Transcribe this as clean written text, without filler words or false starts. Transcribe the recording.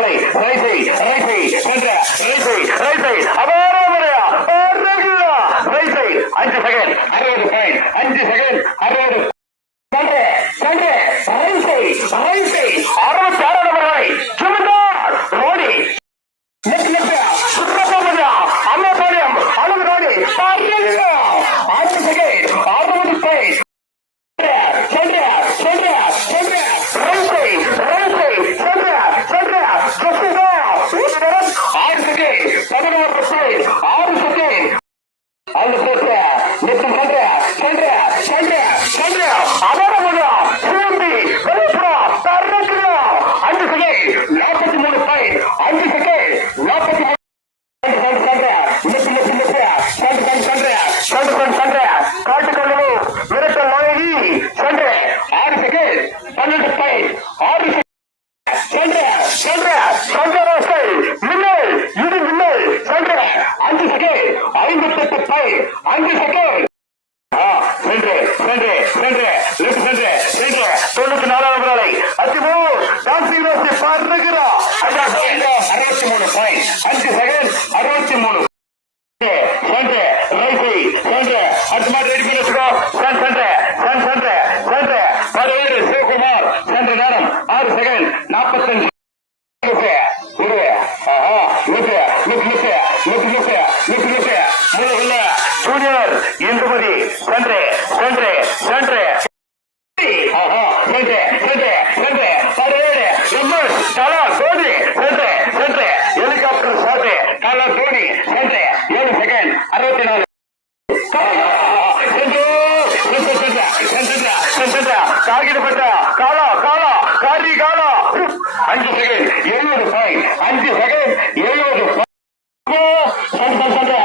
அவர்களை ரைசை சென்ற ரைசை அபாரமரையா ரைசை 5 second 60 point 5 second 60 சென்ற ரைசை 66 நபர்களை சுமந்தார் ரோடி அம்மாபாளையம் அழுது ரோடி 6 செகண்ட் 60 பாயிண்ட் சிவகுமார் சென்ற நேரம் 6 செகண்ட் 45 ஜூனியர் இந்துமதி சென்று ஹெலிகாப்டர் சாட்டு கலா தோனி சென்று 7 செகண்ட் 64 காகிதப்பட்ட காலா காரி காலா 5 செகண்ட் 70 பாயிண்ட் 5 செகண்ட் 70 5 செகண்ட்